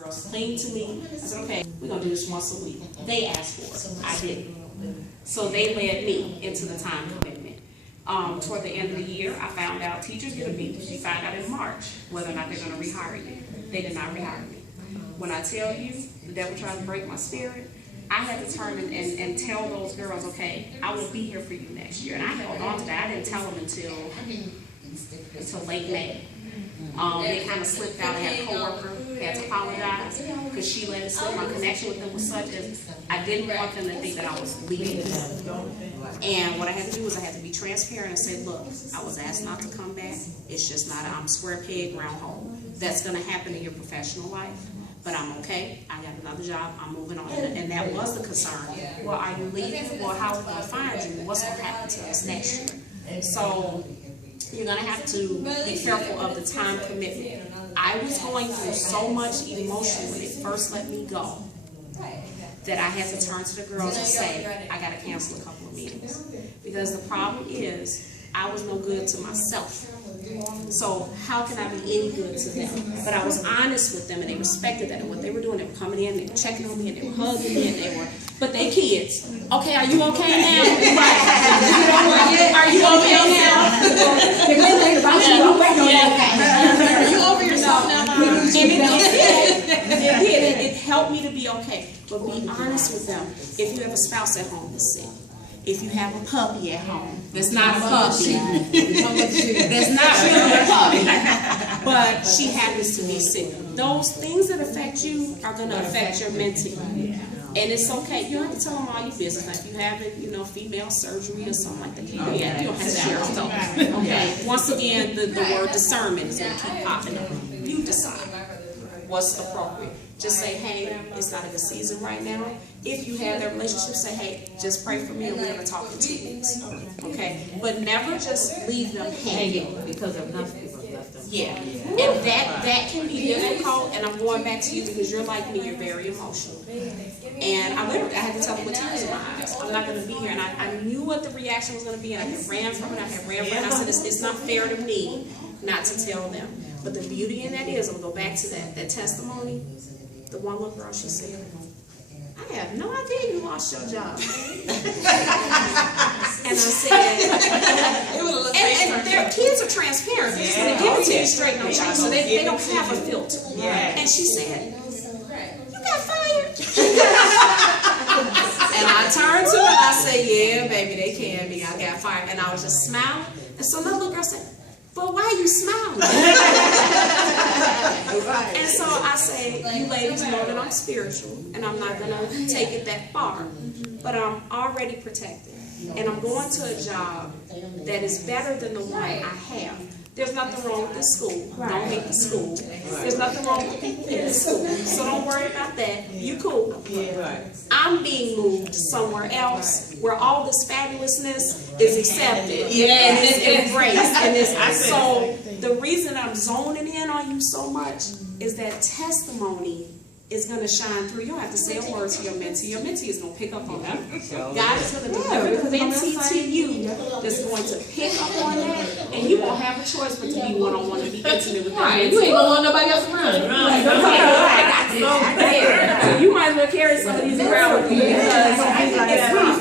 Girls came to me. I said, okay, we're gonna do this once a week. They asked for it. I didn't. So they led me into the time commitment. Toward the end of the year, I found out teachers get a beat. You find out in March whether or not they're gonna rehire you. They did not rehire me. When I tell you the devil tried to break my spirit, I had to turn and tell those girls, okay, I will be here for you next year. And I held on to that. I didn't tell them until late May. They kind of slipped out. I had a coworker who had to apologize because she let it slip. My connection with them was such as I didn't want them to think that I was leaving them. And what I had to do was I had to be transparent and say, look, I was asked not to come back. It's just not, I'm square peg, round hole. That's going to happen in your professional life. But I'm okay. I got another job. I'm moving on. And that was the concern. Well, are you leaving? Well, how are we going to find you? What's going to happen to us next year? So you're going to have to be careful of the time commitment. I was going through so much emotion when it first let me go that I had to turn to the girls and say, I got to cancel a couple of meetings. Because the problem is, I was no good to myself. So how can I be any good to them? But I was honest with them and they respected that. And what they were doing, they were coming in, they were checking on me, and they were hugging me, and they were, but they kids. Okay, are you okay now? Are you okay now? Are you over yourself now, Mom? It helped me to be okay. But be honest with them. If you have a spouse at home that's sick, if you have a puppy at home that's not a puppy, that's not really a puppy, but she happens to be sick, those things that affect you are going to affect your mental. And it's okay. You don't have to tell them all your business. Like if you have, female surgery or something like that, you don't have to share stuff. Okay. Once again, the word discernment is going to keep popping up. You decide what's appropriate. Just say, hey, it's not a good season right now. If you have that relationship, say, hey, just pray for me and we're going to talk in 2 weeks. Okay? But never just leave them hanging. Because of nothing people left them. Yeah. And that can be difficult, and I'm going back to you because you're like me, you're very emotional. And I had to tell them with tears in my eyes, I'm not going to be here. And I knew what the reaction was going to be, and I had ran from it, I said, it's not fair to me not to tell them. But the beauty in that is, I'm going to go back to that testimony. The one little girl, she said, I have no idea you lost your job. And I said, and their kids are transparent. They're just going to give it to you straight, no change. So they don't have a filter. And she said, you got fired. And I turned to her and I said, yeah, baby, they can be. I got fired. And I was just smiling. And so another little girl said, but why are you smiling? And so I say, you ladies know that I'm spiritual, and I'm not going to take it that far. But I'm already protected. And I'm going to a job that is better than the one I have. There's nothing wrong with this school. Don't hate the school. There's nothing wrong with people in the school. So don't worry about that. You cool. I'm being moved somewhere else where all this fabulousness is accepted and is embraced. And so the reason I'm zoning in on you so much is that testimony is going to shine through. You don't have to say a word to your mentee. Your mentee is going to pick up on that. God is going to deliver the mentee to you that's going to pick up on that, and you won't have a choice but to be one-on-one and be intimate with that mentee. You ain't going to want nobody else around. So you might as well carry some of these around with you because it's not.